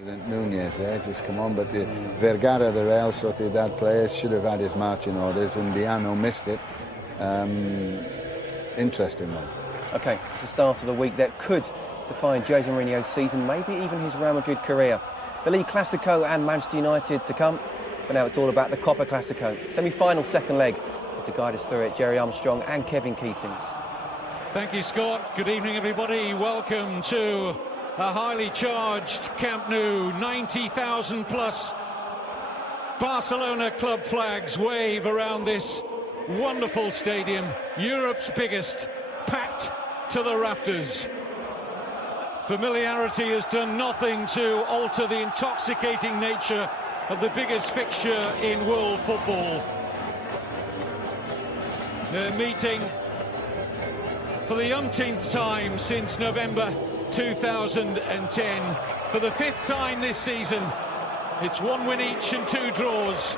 President Nunez there, just come on, but the Vergara, the Real Sociedad player, should have had his marching orders, and Diano missed it. Interesting one. Okay, it's the start of the week that could define Jose Mourinho's season, maybe even his Real Madrid career. The League Clasico and Manchester United to come, but now it's all about the Copa Clasico. Semi-final second leg. And to guide us through it, Jerry Armstrong and Kevin Keatings. Thank you, Scott. Good evening, everybody. Welcome to a highly charged Camp Nou. 90,000 plus Barcelona club flags wave around this wonderful stadium. Europe's biggest, packed to the rafters. Familiarity has done nothing to alter the intoxicating nature of the biggest fixture in world football. They're meeting for the umpteenth time since November 2010. For the fifth time this season, it's 1 win each and 2 draws.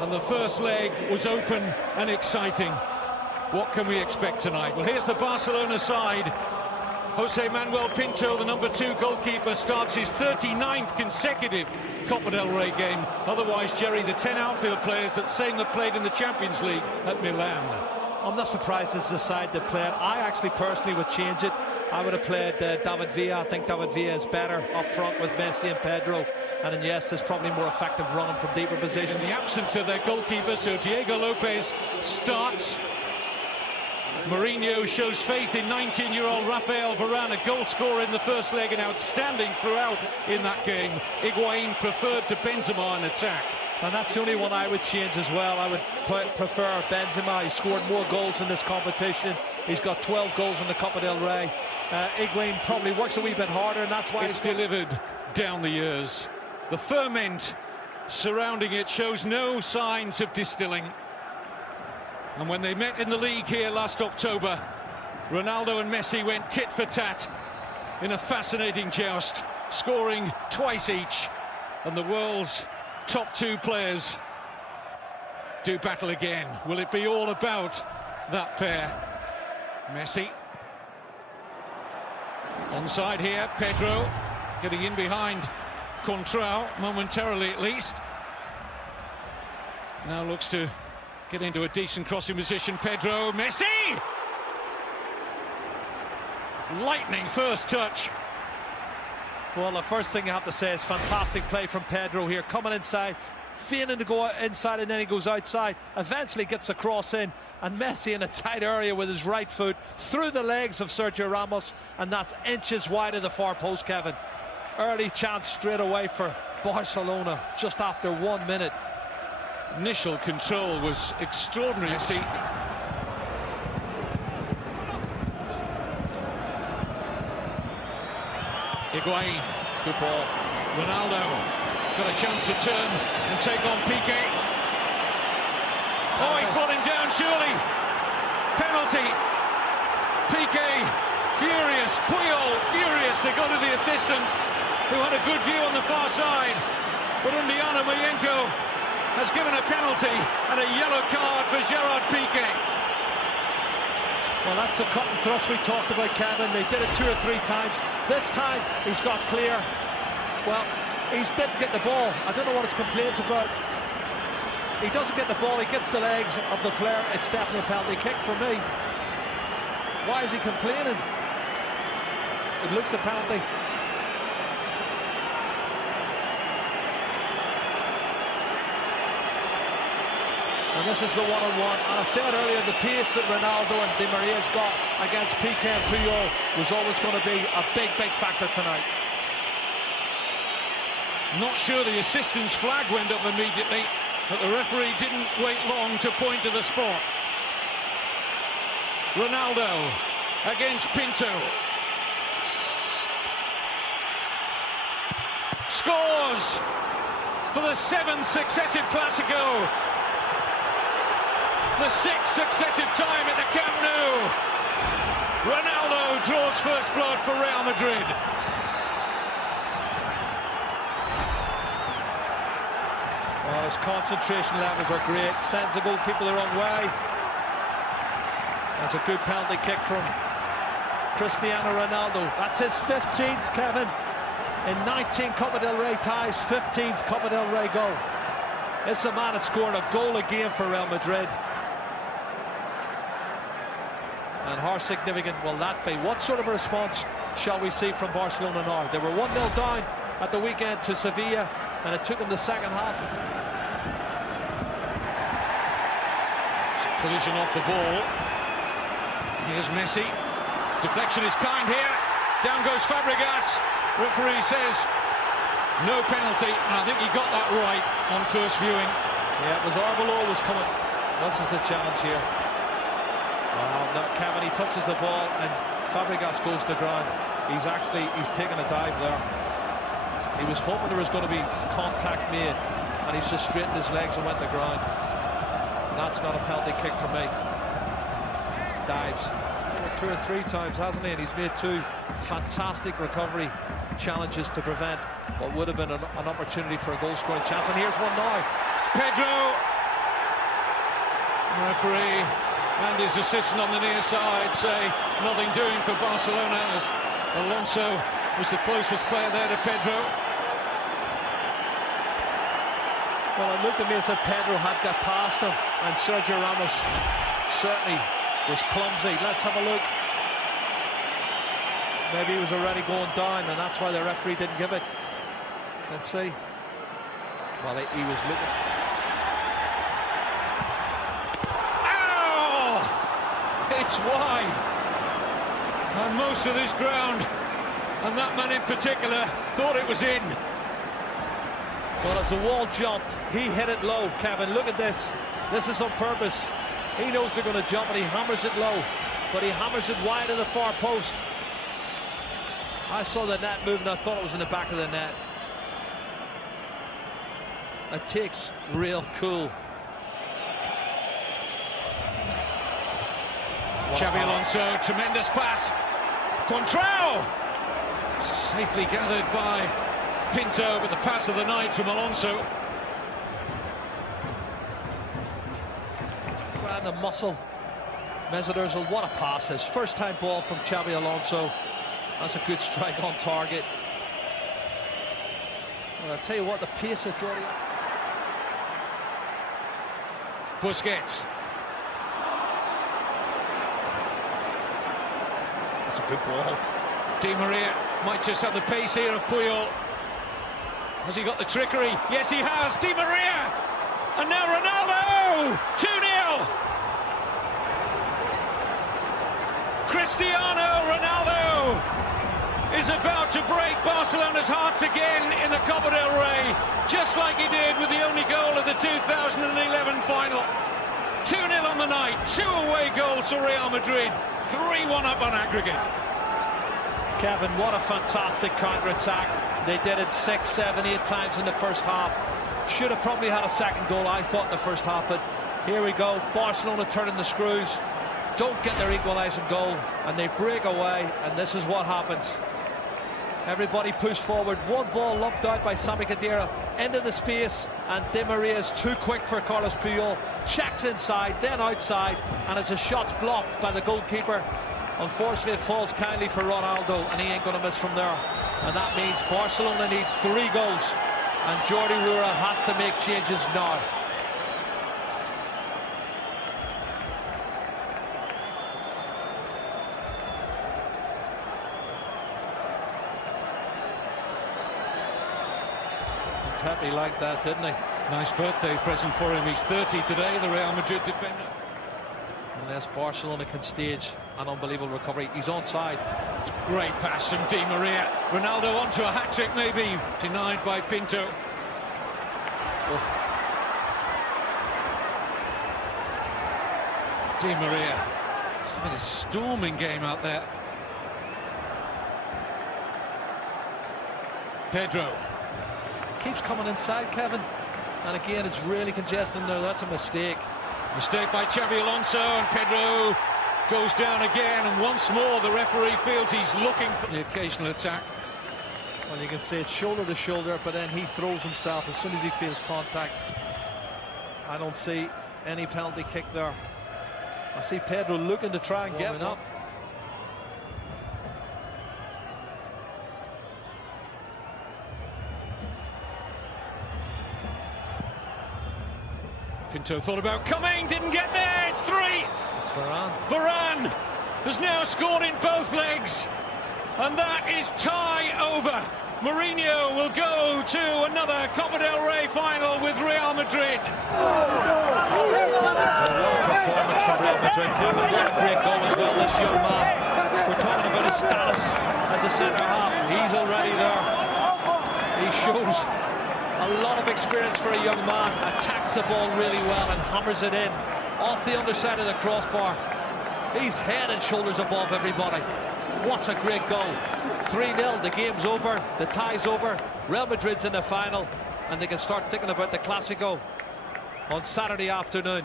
And the first leg was open and exciting. What can we expect tonight? Well, here's the Barcelona side. Jose Manuel Pinto, the number 2 goalkeeper, starts his 39th consecutive Copa del Rey game. Otherwise, Jerry, the 10 outfield players that same that played in the Champions League at Milan. I'm not surprised this is the side that played. I actually personally would change it. I would have played David Villa. I think David Villa is better up front with Messi and Pedro. And then, yes, there's probably more effective running from deeper positions. In the absence of their goalkeeper, so Diego Lopez starts. Mourinho shows faith in 19-year-old Rafael Varane, a goal scorer in the first leg and outstanding throughout in that game. Higuain preferred to Benzema in attack. And that's the only one I would change as well. I would prefer Benzema. He scored more goals in this competition. He's got 12 goals in the Copa del Rey. Higuain probably works a wee bit harder, and that's why it's delivered down the years. The ferment surrounding it shows no signs of distilling. And when they met in the league here last October, Ronaldo and Messi went tit for tat in a fascinating joust, scoring twice each. And the world's top 2 players do battle again. Will it be all about that pair? Messi. Onside here, Pedro getting in behind Contrao, momentarily at least. Now looks to get into a decent crossing position. Pedro, Messi! Lightning first touch. Well, the first thing I have to say is fantastic play from Pedro here, coming inside, feigning to go inside, and then he goes outside, eventually gets the cross in, and Messi in a tight area with his right foot through the legs of Sergio Ramos, and that's inches wide of the far post, Kevin. Early chance straight away for Barcelona just after 1 minute. Initial control was extraordinary. Messi. Higuain, good ball. Ronaldo got a chance to turn and take on Piqué. Oh, he put him down, surely. Penalty. Piqué furious, Puyol furious. They go to the assistant, who had a good view on the far side, but Undiano Mayenko has given a penalty and a yellow card for Gerard Piqué. Well, that's the cut and thrust we talked about, Kevin. They did it 2 or 3 times. This time, he's got clear. Well, he didn't get the ball. I don't know what his complaint's about. He doesn't get the ball, he gets the legs of the player. It's definitely a penalty kick for me. Why is he complaining? It looks a penalty. And this is the one-on-one. And I said earlier, the pace that Ronaldo and Di Maria's got against Piqué and Puyol was always going to be a big, big factor tonight. Not sure the assistant's flag went up immediately, but the referee didn't wait long to point to the spot. Ronaldo against Pinto. Scores for the 7th successive Clasico. The 6th successive time at the Camp Nou. Ronaldo draws first blood for Real Madrid. Well, his concentration levels are great. Sends the goalkeeper the wrong way. That's a good penalty kick from Cristiano Ronaldo. That's his 15th, Kevin. in 19 Copa del Rey ties, 15th Copa del Rey goal. It's a man that scored a goal a game for Real Madrid. And how significant will that be? What sort of a response shall we see from Barcelona now? They were 1-0 down at the weekend to Sevilla, and it took them the second half. Collision off the ball. Here's Messi. Deflection is kind here. Down goes Fabregas. Referee says no penalty, and I think he got that right on first viewing. Yeah, it was Arbeloa was coming. This is the challenge here. Cavani touches the ball and Fabregas goes to ground. He's taken a dive there. He was hoping there was going to be contact made, and he's just straightened his legs and went to ground. And that's not a penalty kick for me. Dives 2 or 3 times, hasn't he? And he's made 2 fantastic recovery challenges to prevent what would have been an opportunity for a goal-scoring chance. And here's one now. Pedro. Referee and his assistant on the near side say nothing doing for Barcelona, as Alonso was the closest player there to Pedro. Well, it looked to me as if Pedro had got past him, and Sergio Ramos certainly was clumsy. Let's have a look. Maybe he was already going down, and that's why the referee didn't give it. Let's see. Well, he was looking. It's wide, and most of this ground, and that man in particular, thought it was in. Well, as the wall jumped, he hit it low, Kevin. Look at this. This is on purpose. He knows they're going to jump, and he hammers it low, but he hammers it wide of the far post. I saw the net moving. I thought it was in the back of the net. It takes real cool. Xabi Alonso, tremendous pass. Contrao! Safely gathered by Pinto, but the pass of the night from Alonso. Trying to muscle Mesut Ozil. What a pass. His first time ball from Xabi Alonso. That's a good strike on target. Well, I'll tell you what, the pace of Jordi. Busquets. That's a good ball. Di Maria might just have the pace here of Puyol. Has he got the trickery? Yes, he has. Di Maria! And now Ronaldo! 2-0! Cristiano Ronaldo is about to break Barcelona's hearts again in the Copa del Rey, just like he did with the only goal of the 2011 final. 2-0 on the night, 2 away goals for Real Madrid, 3-1 up on aggregate. Kevin, what a fantastic counter-attack. They did it 6, 7, 8 times in the first half. Should have probably had a second goal, I thought, in the first half, but here we go. Barcelona turning the screws, don't get their equalising goal, and they break away, and this is what happens. Everybody pushed forward. One ball lumped out by Sami Khedira into the space, and Di Maria is too quick for Carlos Puyol. Checks inside, then outside, and as the shot's blocked by the goalkeeper, unfortunately it falls kindly for Ronaldo, and he ain't going to miss from there. And that means Barcelona need 3 goals, and Jordi Rura has to make changes now. Pepe liked that, didn't he? Nice birthday present for him. He's 30 today, the Real Madrid defender. Unless Barcelona can stage an unbelievable recovery. He's onside. Great pass from Di Maria. Ronaldo onto a hat-trick maybe. Denied by Pinto. Oh. Di Maria. It's having a storming game out there. Pedro. Keeps coming inside, Kevin. And again, it's really congested now. That's a mistake. Mistake by Xabi Alonso, and Pedro goes down again, and once more the referee feels he's looking for the occasional attack. Well, you can see it's shoulder to shoulder, but then he throws himself as soon as he feels contact. I don't see any penalty kick there. I see Pedro looking to try and get it up. Pinto thought about coming, didn't get there, it's 3! It's Varane. Varane has now scored in both legs, and that is tie over. Mourinho will go to another Copa del Rey final with Real Madrid. Performance from Real Madrid. What a great goal as well, this young man. We're talking about his status as a centre-half. He's already there. He shows a lot of experience for a young man. Attacks the ball really well and hammers it in off the underside of the crossbar. He's head and shoulders above everybody. What a great goal. 3-0, the game's over, the tie's over. Real Madrid's in the final, and they can start thinking about the Clásico on Saturday afternoon.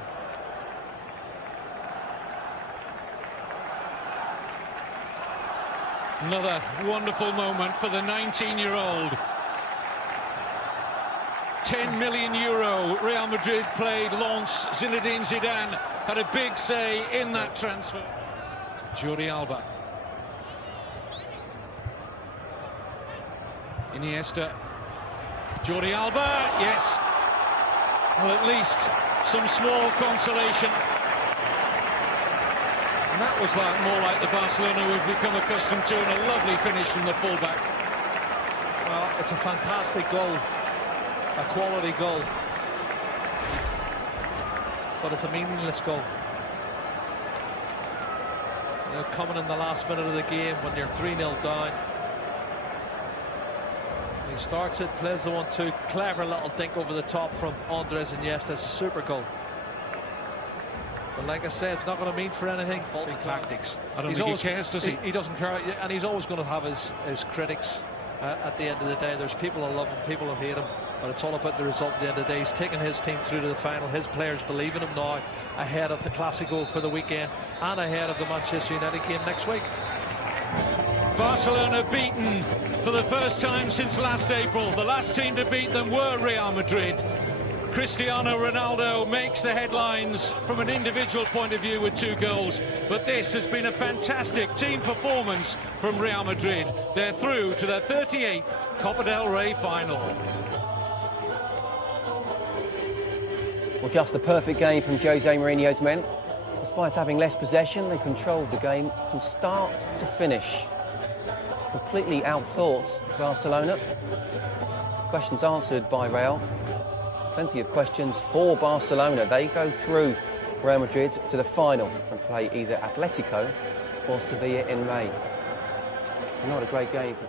Another wonderful moment for the 19-year-old. 10 million euro Real Madrid played Lens. Zinedine Zidane had a big say in that transfer. Jordi Alba. Iniesta. Jordi Alba, yes. Well, at least some small consolation. And that was more like the Barcelona we've become accustomed to, and a lovely finish from the fullback. Well, it's a fantastic goal. A quality goal. But it's a meaningless goal. You know, coming in the last minute of the game when you're 3-0 down. He starts it, plays the 1-2, clever little dink over the top from Andres Iniesta. It's a super goal. But like I say, it's not going to mean for anything. Faulty tactics. I don't think he cares, does he? He doesn't care, and he's always going to have his critics at the end of the day. There's people who love him, people who hate him, but it's all about the result at the end of the day. He's taken his team through to the final. His players believe in him now, ahead of the Clásico for the weekend and ahead of the Manchester United game next week. Barcelona beaten for the first time since last April. The last team to beat them were Real Madrid. Cristiano Ronaldo makes the headlines from an individual point of view with 2 goals, but this has been a fantastic team performance from Real Madrid. They're through to their 38th Copa del Rey final. Well, just the perfect game from Jose Mourinho's men. Despite having less possession, they controlled the game from start to finish. Completely outthought Barcelona. Questions answered by Real. Plenty of questions for Barcelona. They go through Real Madrid to the final and play either Atletico or Sevilla in May. Not a great game for